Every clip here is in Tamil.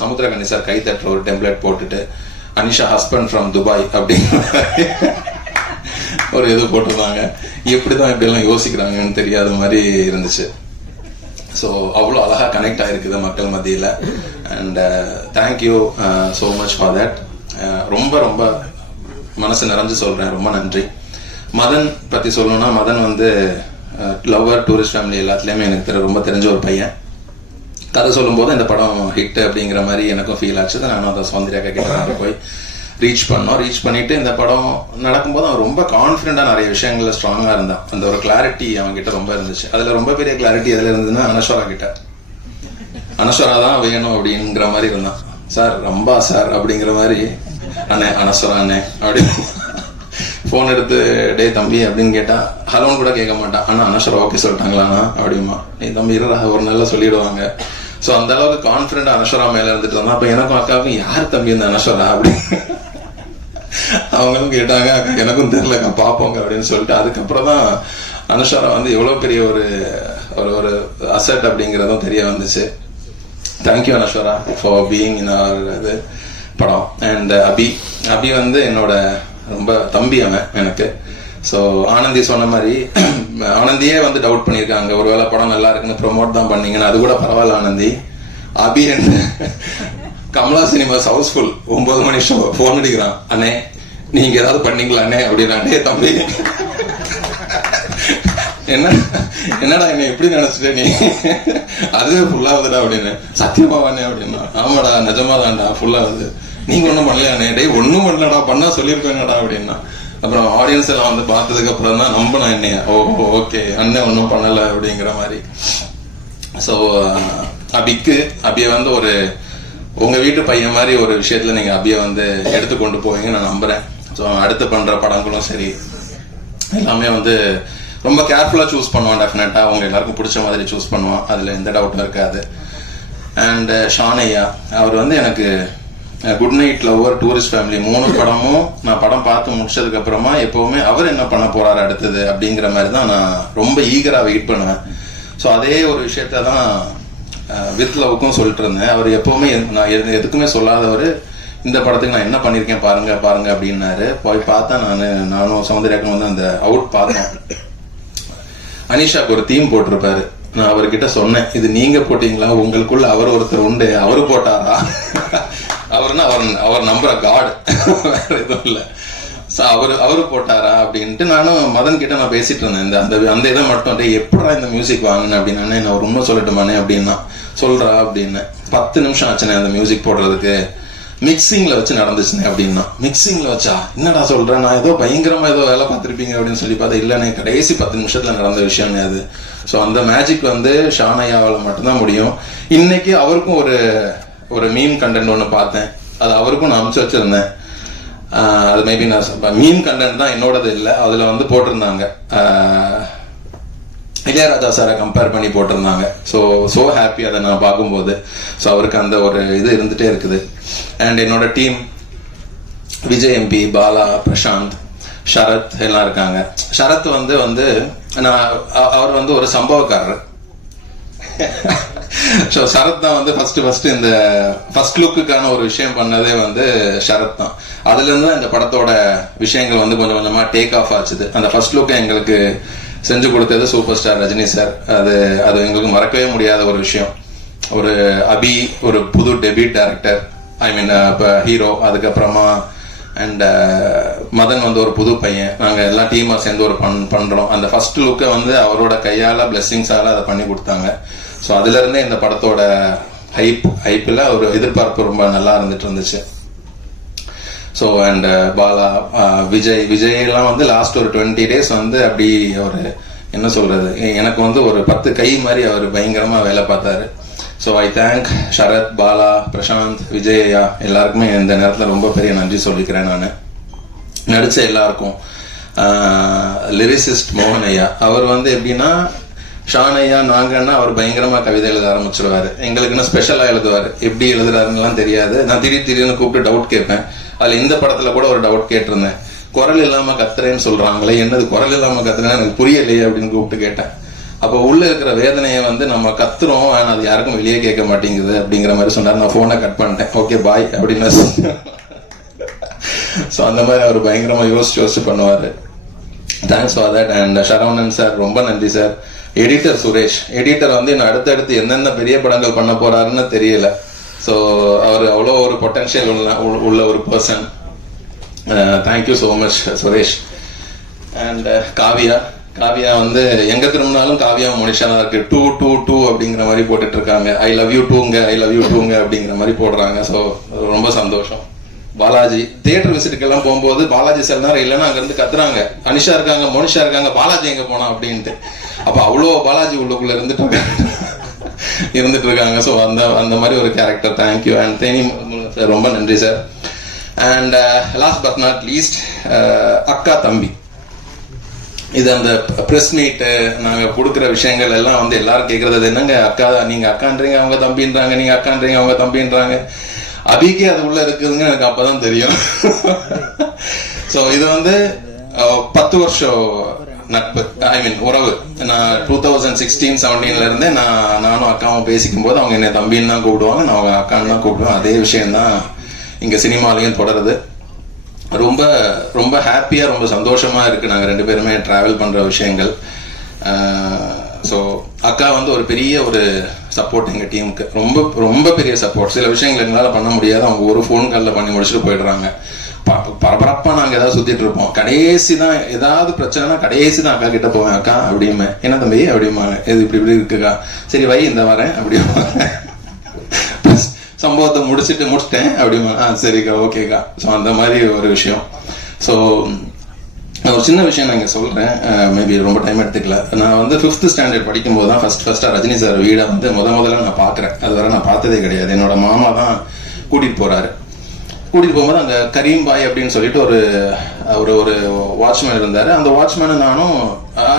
சமுத்திரகனி சார் கை தட்டுற ஒரு டெம்ப்ளேட் போட்டுட்டு அனிஷா ஹஸ்பண்ட் ஃப்ரம் துபாய் அப்படின்னு ஒரு இது போட்டிருந்தாங்க. எப்படிதான் இப்படிலாம் யோசிக்கிறாங்கன்னு தெரியாத மாதிரி இருந்துச்சு. ஸோ அவ்வளோ அழகாக கனெக்ட் ஆயிருக்குது மக்கள் மத்தியில். And thank you so much for that ரொம்ப ரொம்ப மனசு நிறைஞ்சு சொல்கிறேன் ரொம்ப நன்றி. மதன் பற்றி சொல்லணும்னா மதன் வந்து uh, லவ்வர் டூரிஸ்ட் ஃபேமிலி எல்லாத்துலேயுமே எனக்கு தெரி- ரொம்ப தெரிஞ்ச ஒரு பையன். கதை சொல்லும்போது இந்த படம் ஹிட் அப்படிங்கிற மாதிரி எனக்கும் ஃபீல் ஆச்சு. நானும் அதை சௌந்தர்யா கிட்ட போய் ரீச் பண்ணோம். ரீச் பண்ணிட்டு இந்த படம் நடக்கும்போது அவன் ரொம்ப கான்ஃபிடென்ட்டா நிறைய விஷயங்கள்ல ஸ்ட்ராங்கா இருந்தான். அந்த ஒரு கிளாரிட்டி அவன் கிட்ட ரொம்ப இருந்துச்சு. அதுல ரொம்ப பெரிய கிளாரிட்டி எதுல இருந்ததுன்னா அனஸ்வரா கிட்ட. அனஸ்வரா தான் வேணும் அப்படிங்கிற மாதிரி இருந்தான். சார் ரொம்ப சார் அப்படிங்கிற மாதிரி அண்ணே அனஸ்வரா அண்ணே அப்படின்னு ஃபோன் எடுத்து டே தம்பி அப்படின்னு கேட்டா ஹலோன்னு கூட கேட்க மாட்டான். அண்ணா அனஸ்வரா ஓகே சொல்லிட்டாங்களாண்ணா அப்படிமா நீ தம்பி இருடா ஒரு நாளில் சொல்லிடுவாங்க. ஸோ அந்த அளவுக்கு கான்ஃபிடென்ட் அனஸ்வரா மேல இருந்துட்டு இருந்தான் அப்ப எனக்கும் அக்காவுக்கும் யார் தம்பி இந்த அனஸ்வரா அப்படின்னு அவங்களும் கேட்டாங்க அக்கா எனக்கும் தெரியலக்கா பார்ப்போங்க அப்படின்னு சொல்லிட்டு அதுக்கப்புறம் தான் அனுஷாரா வந்து எவ்வளவு பெரிய ஒரு ஒரு ஒரு அசட் அப்படிங்கிறதும் தெரிய வந்துச்சு. Thank you Anaswara for being in our இது படம். அண்ட் அபி அபி வந்து என்னோட ரொம்ப தம்பி அவன் எனக்கு. ஸோ ஆனந்தி சொன்ன மாதிரி ஆனந்தியே வந்து டவுட் பண்ணியிருக்காங்க. ஒருவேளை படம் நல்லா இருக்குன்னு ப்ரொமோட் தான் பண்ணீங்கன்னு. அது கூட பரவாயில்ல Anandhi. Abhi and Kamala cinemas housefull ஒன்பது மணி ஷோ ஃபோன் அடிக்கிறான். அண்ணே நீங்க ஏதாவது பண்ணீங்களா அண்ணே? தம்பி. என்ன என்னடா என்ன எப்படி நினைச்சிட்ட நீ? அதுவே ஃபுல்லாகுதுடா அப்படின்னு. சத்தியமாவானே அப்படின்னா. ஆமாடா நிஜமாதான்டா ஃபுல்லாகுது நீங்க ஒன்றும் பண்ணலையானே டேய் ஒன்றும் பண்ணலடா பண்ணா சொல்லியிருப்பேங்கடா அப்படின்னா. அப்புறம் ஆடியன்ஸ் எல்லாம் வந்து பார்த்ததுக்கு அப்புறம் தான் நம்பினேன் என்னைய. ஓ ஓகே அண்ணன் ஒன்றும் பண்ணல அப்படிங்கிற மாதிரி. ஸோ அபிக்கு அபியை வந்து ஒரு உங்க வீட்டு பையன் மாதிரி ஒரு விஷயத்துல நீங்க அபியை வந்து எடுத்து கொண்டு போவீங்க நான் நம்புறேன். ஸோ அடுத்து பண்ற படங்களும் சரி எல்லாமே வந்து ரொம்ப கேர்ஃபுல்லாக சூஸ் பண்ணுவான் டெஃபினட்டாக அவங்க எல்லாருக்கும் பிடிச்ச மாதிரி சூஸ் பண்ணுவான். அதில் எந்த டவுட்டும் இருக்காது. அண்ட் ஷானையா அவர் வந்து எனக்கு good night lover tourist family மூணு படமும் நான் படம் பார்த்து முடிச்சதுக்கு அப்புறமா எப்பவுமே அவர் என்ன பண்ண போறாரு அடுத்தது அப்படிங்கிற மாதிரி தான் நான் ரொம்ப ஈகரா வெயிட் பண்ணுவேன். ஸோ அதே ஒரு விஷயத்த தான் வித் லவ்க்கும் சொல்லிட்டு இருந்தேன். அவர் எப்பவுமே நான் எது- எதுக்குமே சொல்லாதவர் இந்த படத்துக்கு நான் என்ன பண்ணிருக்கேன் பாருங்க பாருங்க அப்படின்னாரு. போய் பார்த்தா நான் நானும் சௌந்தர்யாக்கும் வந்து அந்த அவுட் பார்த்தோம். அனிஷாக்கு ஒரு தீம் போட்டிருப்பாரு. நான் அவர்கிட்ட சொன்னேன் இது நீங்க போட்டீங்களா? உங்களுக்குள்ள அவர் ஒருத்தர் உண்டு. அவரு போட்டாரா? அவர்னா அவர் அவர் நம்புற காடு வேற எதுவும் இல்லை. ஸோ அவர் அவரு போட்டாரா அப்படின்ட்டு நானும் மதன் கிட்ட நான் பேசிட்டு இருந்தேன். இந்த அந்த அந்த இதை மட்டும் டேய் எப்படா இந்த மியூசிக் வாங்கினேன் அப்படின்னா? நான் ஒரு உண்மை சொல்லட்டுமானே அப்படின்னா சொல்றா அப்படின்னு. பத்து நிமிஷம் ஆச்சுனே அந்த மியூசிக் போடுறதுக்கு. மிக்சிங்ல வச்சு நடந்துச்சுனே அப்படின்னா. மிக்சிங்ல வச்சா என்னடா சொல்றேன் நான் ஏதோ பயங்கரமா ஏதோ வேலை பார்த்துருப்பீங்க அப்படின்னு சொல்லி பார்த்தா இல்லனே கடைசி பத்து நிமிஷத்துல நடந்த விஷயம் அது. ஸோ அந்த மேஜிக் வந்து ஷானையாவால் மட்டும்தான் முடியும். இன்னைக்கு அவருக்கும் ஒரு ஒரு மீம் கண்டென்ட் ஒன்று பார்த்தேன். அது அவருக்கும் நான் அமுச்சு வச்சிருந்தேன். அது மேபி நான் மீம் கண்டென்ட் தான் என்னோடது இல்லை. அதில் வந்து போட்டிருந்தாங்க. இளையராஜா சாரை கம்பேர் பண்ணி போட்டிருந்தாங்க. ஸோ ஸோ ஹாப்பி அதை நான் பார்க்கும்போது. ஸோ அவருக்கு அந்த ஒரு இது இருந்துகிட்டே இருக்குது. அண்ட் என்னோட டீம் விஜய் எம்பி பாலா பிரசாந்த் ஷரத் எல்லாம் இருக்காங்க. ஷரத் வந்து வந்து நான் அவர் வந்து ஒரு சம்பவக்காரர். ஸோ சரத் தான் வந்து ஃபர்ஸ்ட் ஃபர்ஸ்ட் இந்த ஃபர்ஸ்ட் லுக்குக்கான ஒரு விஷயம் பண்ணதே வந்து ஷரத் தான். அதுலேருந்து தான் இந்த படத்தோட விஷயங்கள் வந்து கொஞ்சம் கொஞ்சமாக டேக் ஆஃப் ஆச்சுது. அந்த ஃபர்ஸ்ட் லுக்கை எங்களுக்கு செஞ்சு கொடுத்தது சூப்பர் ஸ்டார் ரஜினி சார் அது அது எங்களுக்கு மறக்கவே முடியாத ஒரு விஷயம். ஒரு அபி ஒரு புது டெபியூட் டேரக்டர் ஐ மீன் இப்போ ஹீரோ அதுக்கப்புறமா அண்ட் மதன் வந்து ஒரு புது பையன். நாங்கள் எல்லாம் டீமாக சேர்ந்து ஒரு பண் பண்ணுறோம் அந்த ஃபர்ஸ்ட் லுக்கை வந்து அவரோட கையால் பிளெஸ்ஸிங்ஸால் அதை பண்ணி கொடுத்தாங்க. ஸோ அதுலேருந்தே இந்த படத்தோட ஹைப் ஹைப்பில் ஒரு எதிர்பார்ப்பு ரொம்ப நல்லா இருந்துட்டு இருந்துச்சு so and uh, Bala uh, Vijay Vijay எல்லாம் வந்து லாஸ்ட் ஒரு டுவெண்ட்டி டேஸ் வந்து அப்படி ஒரு என்ன சொல்கிறது எனக்கு வந்து ஒரு பத்து கை மாதிரி அவர் பயங்கரமாக வேலை பார்த்தாரு. So I thank Sharath Bala Prashanth Vijay ஐயா எல்லாருக்குமே இந்த நேரத்தில் ரொம்ப பெரிய நன்றி சொல்லிக்கிறேன் நான். நடித்த எல்லாருக்கும். லிரிசிஸ்ட் மோகன் ஐயா. அவர் வந்து எப்படின்னா ஷானையா ஐயா நாங்கன்னா அவர் பயங்கரமா கவிதை எழுத ஆரம்பிச்சிருவாரு. எங்களுக்குன்னு ஸ்பெஷலா எழுதுவாரு. எப்படி எழுதுறாருன்னுலாம் தெரியாது. நான் திடீர் திடீர்னு கூப்பிட்டு டவுட் கேட்பேன். அதுல இந்த படத்துல கூட ஒரு டவுட் கேட்டிருந்தேன். குரல் இல்லாம கத்துறேன்னு சொல்றாங்களே என்னது குரல் இல்லாம கத்துறேன்னு எனக்கு புரியலையே அப்படின்னு கூப்பிட்டு கேட்டேன். அப்போ உள்ள இருக்கிற வேதனையை வந்து நம்ம கத்துறோம். ஆனா அது யாருக்கும் வெளியே கேட்க மாட்டேங்குது அப்படிங்கிற மாதிரி சொன்னார். நான் போனை கட் பண்ணிட்டேன். ஓகே பாய் அப்படின்னு ஸோ அந்த மாதிரி அவர் பயங்கரமா யோசிச்சு யோசிச்சு பண்ணுவாரு. Thanks for that and Saravanan sir ரொம்ப நன்றி சார் எடிட்டர் சுரேஷ் எடிட்டர் வந்து இன்னும் அடுத்தடுத்து எந்தெந்த பெரிய படங்கள் பண்ண போறாருன்னு தெரியல. ஸோ அவர் அவ்வளோ ஒரு பொட்டன்ஷியல் உள்ள உள்ள ஒரு person thank you so much Suresh and Kavya Kavya வந்து எங்க திரும்பினாலும் காவியா மோனிஷா தான் இருக்கு டூ டூ டூ அப்படிங்கிற மாதிரி போட்டுட்டு இருக்காங்க. ஐ லவ் யூ டூங்க ஐ லவ் யூ டூங்க அப்படிங்கிற மாதிரி போடுறாங்க. ஸோ ரொம்ப சந்தோஷம். பாலாஜி தியேட்டர் விசிட்டுக்கு எல்லாம் போகும்போது பாலாஜி சில நேரம் இல்லைன்னா அங்க இருந்து கத்துறாங்க. அனிஷா இருக்காங்க மோனிஷா இருக்காங்க பாலாஜி எங்க போனா அப்படின்ட்டு. அப்ப அவ்வளோ பாலாஜி உள்ளுக்குள்ள இருந்துட்டு இருக்காங்க இருந்துட்டு இருக்காங்க ஸோ அந்த அந்த மாதிரி ஒரு character thank you and Theni sir ரொம்ப நன்றி sir and last but not least அக்கா தம்பி. இது அந்த ப்ரெஸ் மீட்டு நாங்க கொடுக்குற விஷயங்கள் எல்லாம் வந்து எல்லாரும் கேட்கறது என்னங்க? அக்கா நீங்க அக்கான்றீங்க அவங்க தம்பின்றாங்க. நீங்க அக்கான்றீங்க அவங்க தம்பின்றாங்க. அபிக்கே அது உள்ள இருக்குதுங்க எனக்கு அப்பதான் தெரியும். சோ இது வந்து பத்து வருஷம் நட்பு ஐ மீன் உறவு. நான் டூ தௌசண்ட் சிக்ஸ்டீன் செவன்டீன்ல இருந்தே நான் நானும் அக்காவும் பேசிக்கும் போது அவங்க என்னை தம்பின்னு தான் கூப்பிடுவாங்க நான் அவங்க அக்கான்னு தான் கூப்பிடுவேன். அதே விஷயம் தான் இங்க சினிமாலையும் தொடருது. ரொம்ப ரொம்ப ஹாப்பியா ரொம்ப சந்தோஷமா இருக்கு. நாங்க ரெண்டு பேருமே டிராவல் பண்ற விஷயங்கள். ஸோ அக்கா வந்து ஒரு பெரிய ஒரு சப்போர்ட் எங்கள் டீமுக்கு ரொம்ப ரொம்ப பெரிய சப்போர்ட் சில விஷயங்கள் எங்களால் பண்ண முடியாது. அவங்க ஒரு ஃபோன் காலில் பண்ணி முடிச்சுட்டு போயிடுறாங்க. ப- நாங்கள் ஏதாவது சுற்றிட்டு இருப்போம். கடைசி தான் ஏதாவது பிரச்சனைனா கடைசி தான் அக்கா கிட்ட போவேன். அக்கா அப்படியுமே. என்ன தம்பி அப்படிமா இது இப்படி இப்படி இருக்குக்கா? சரி வை இந்த வரேன் அப்படிமா சம்பவத்தை முடிச்சுட்டு முடிச்சிட்டேன் அப்படிமா ஆ சரிக்கா ஓகேக்கா. ஸோ அந்த மாதிரி ஒரு விஷயம். ஸோ ஒரு சின்ன விஷயம் நான் இங்கே சொல்கிறேன் மேபி ரொம்ப டைம் எடுத்துக்கல. நான் வந்து ஃபிஃப்த் ஸ்டாண்டர்ட் படிக்கும்போது தான் ஃபர்ஸ்ட் ஃபஸ்ட்டாக ரஜினி சார் வீடை வந்து முத முதல்ல நான் பார்க்குறேன். அது வரை நான் பார்த்ததே கிடையாது. என்னோட மாமா தான் கூட்டிகிட்டு போகிறாரு கூட்டிகிட்டு போகும்போது அங்கே கரீம் பாய் அப்படின்னு சொல்லிட்டு ஒரு ஒரு ஒரு வாட்ச்மேன் இருந்தார். அந்த வாட்ச்மேனு நானும்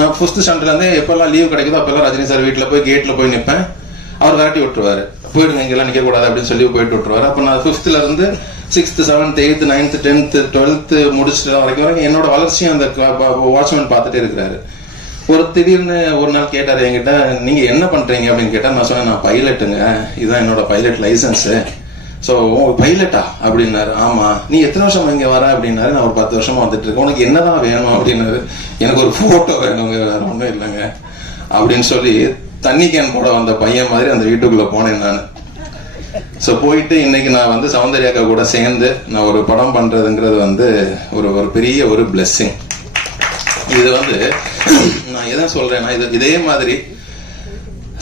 நான் ஃபிஃப்த் ஸ்டாண்டர்ட்லேருந்தே எப்போல்லாம் எப்பெல்லாம் லீவ் கிடைக்குதோ அப்போல்லாம் ரஜினி சார் வீட்டில் போய் கேட்டில் போய் நிற்பேன் அவர் விரட்டி விட்டுருவாரு. போயிடுங்க இங்கெல்லாம் நிக்க கூடாது அப்படின்னு சொல்லி போயிட்டு விட்டுருவாரு. அப்ப நான் ஃபிஃப்த்ல இருந்து sixth seventh eighth ninth tenth twelfth முடிச்சுட்டு வரைக்கும் வரைக்கும் என்னோட வளர்ச்சியும் அந்த வாட்ச்மேன் பார்த்துட்டே இருக்கிறாரு. ஒரு திடீர்னு ஒரு நாள் கேட்டார் என்கிட்ட நீங்க என்ன பண்றீங்க? அப்படின்னு கேட்டா நான் சொன்னேன் நான் பைலட்டுங்க இதுதான் என்னோட பைலட் லைசன்ஸு ஸோ பைலட்டா அப்படின்னாரு. ஆமா. நீ எத்தனை வருஷம் இங்கே வர? அப்படின்னாரு. நான் ஒரு பத்து வருஷமா வந்துட்டு இருக்கேன். உனக்கு என்னதான் வேணும்? அப்படின்னாரு. எனக்கு ஒரு போட்டோ வேணுங்க. வேற ஒன்றும் இல்லைங்க. அப்படின்னு சொல்லி தண்ணி கேன் போட வந்த பையன் மாதிரி அந்த வீட்டுக்குள்ள போனேன் நான். ஸோ போயிட்டு இன்னைக்கு நான் வந்து சௌந்தர்யாக்கா கூட சேர்ந்து நான் ஒரு படம் பண்றதுங்கிறது வந்து ஒரு ஒரு பெரிய ஒரு பிளெஸ்ஸிங் இது வந்து நான் எதை சொல்றேன்னா இது இதே மாதிரி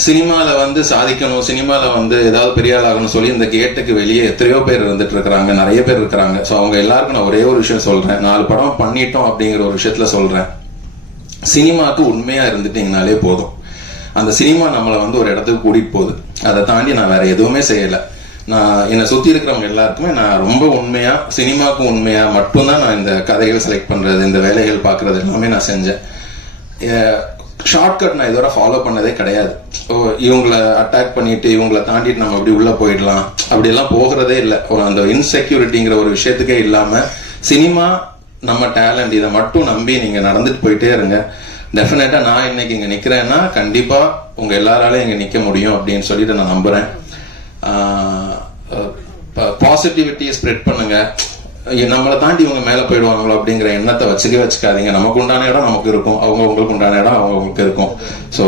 சினிமாவில் வந்து சாதிக்கணும் சினிமாவில் வந்து ஏதாவது பெரிய ஆள் சொல்லி இந்த கேட்டுக்கு வெளியே எத்தனையோ பேர் இருந்துட்டு இருக்கிறாங்க நிறைய பேர் இருக்கிறாங்க. ஸோ அவங்க எல்லாருக்கும் நான் ஒரே ஒரு விஷயம் சொல்றேன். நாலு படம் பண்ணிட்டோம் அப்படிங்கிற ஒரு விஷயத்துல சொல்றேன். சினிமாவுக்கு உண்மையா இருந்துட்டீங்கனாலே போதும். அந்த சினிமா நம்மளை வந்து ஒரு இடத்துக்கு கூட்டிட்டு போகுது. அதை தாண்டி நான் வேற எதுவுமே செய்யலை. நான் என்னை சுற்றி இருக்கிறவங்க எல்லாருக்குமே நான் ரொம்ப உண்மையாக சினிமாவுக்கும் உண்மையாக மட்டும்தான் நான் இந்த கதைகள் செலக்ட் பண்ணுறது இந்த வேலைகள் பார்க்குறது எல்லாமே நான் செஞ்சேன். ஷார்ட்கட் நான் இதோட ஃபாலோ பண்ணதே கிடையாது. ஓ இவங்கள அட்டாக் பண்ணிட்டு இவங்களை தாண்டிட்டு நம்ம அப்படி உள்ளே போயிடலாம். அப்படி எல்லாம் போகிறதே இல்லை. ஒரு அந்த இன்செக்யூரிட்டிங்கிற ஒரு விஷயத்துக்கே இல்லாமல் சினிமா நம்ம டேலண்ட் இதை மட்டும் நம்பி நீங்கள் நடந்துட்டு போயிட்டே இருங்க. டெஃபினட்டா நான் இன்னைக்கு இங்க நிக்கிறேன்னா கண்டிப்பா உங்க எல்லாராலையும் இங்க நிக்க முடியும் அப்படின்னு சொல்லிட்டு நான் நம்புறேன். பாசிட்டிவிட்டியை ஸ்ப்ரெட் பண்ணுங்க. நம்மளை தாண்டி இவங்க மேல போயிடுவாங்களோ அப்படிங்கிற எண்ணத்தை வச்சுக்கவே வச்சுக்காதீங்க. நமக்கு உண்டான இடம் நமக்கு இருக்கும். அவங்க உங்களுக்கு உண்டான இடம் அவங்க உங்களுக்கு இருக்கும். ஸோ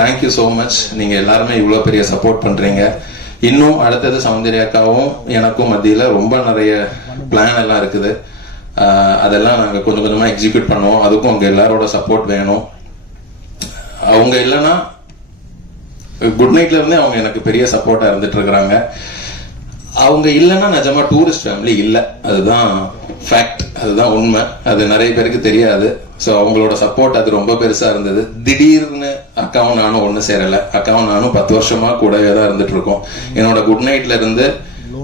தேங்க்யூ ஸோ மச் நீங்க எல்லாருமே இவ்வளோ பெரிய சப்போர்ட் பண்றீங்க. இன்னும் அடுத்தது சௌந்தர்யாக்காவும் எனக்கும் மத்தியில ரொம்ப நிறைய பிளான் எல்லாம் இருக்குது. அதெல்லாம் நாங்கள் கொஞ்சம் கொஞ்சமாக எக்ஸிக்யூட் பண்ணுவோம். அதுக்கும் அங்கே எல்லாரோட சப்போர்ட் வேணும். அவங்க இல்லைன்னா குட் நைட்லேருந்தே அவங்க எனக்கு பெரிய சப்போர்ட்டாக இருந்துட்டு இருக்கிறாங்க. அவங்க இல்லைன்னா நிஜமாக டூரிஸ்ட் ஃபேமிலி இல்லை. அதுதான் ஃபேக்ட் அதுதான் உண்மை. அது நிறைய பேருக்கு தெரியாது. ஸோ அவங்களோட சப்போர்ட் அது ரொம்ப பெருசாக இருந்தது. திடீர்னு அக்காவும் நானும் ஒன்று சேரலை. அக்காவும் நானும் பத்து வருஷமாக கூடவே தான் இருந்துட்டு இருக்கோம். என்னோட குட் நைட்ல இருந்து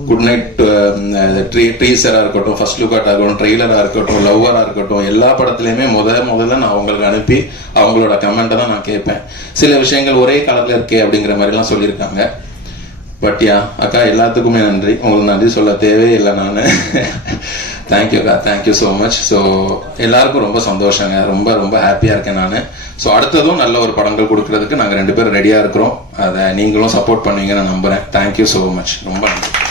குட் நைட் ட்ரீ ட்ரீசராக இருக்கட்டும் ஃபர்ஸ்ட் லுக்காட்டா இருக்கட்டும் ட்ரெய்லராக இருக்கட்டும் லவ்வராக இருக்கட்டும் எல்லா படத்துலையுமே முத முதல்ல நான் அவங்களுக்கு அனுப்பி அவங்களோட கமெண்ட்டை தான் நான் கேட்பேன். சில விஷயங்கள் ஒரே காலத்தில் இருக்கே அப்படிங்கிற மாதிரிலாம் சொல்லியிருக்காங்க. பட் யா அக்கா எல்லாத்துக்குமே நன்றி. உங்களுக்கு நன்றி சொல்ல தேவையில்லை நான். தேங்க்யூக்கா thank you so much so எல்லாருக்கும் ரொம்ப சந்தோஷங்க. ரொம்ப ரொம்ப ஹாப்பியாக இருக்கேன் நான். ஸோ அடுத்ததும் நல்ல ஒரு படங்கள் கொடுக்கறதுக்கு நாங்கள் ரெண்டு பேரும் ரெடியாக இருக்கிறோம். அதை நீங்களும் சப்போர்ட் பண்ணுவீங்கன்னு நான் நம்புகிறேன் தேங்க்யூ ஸோ மச் ரொம்ப நன்றி.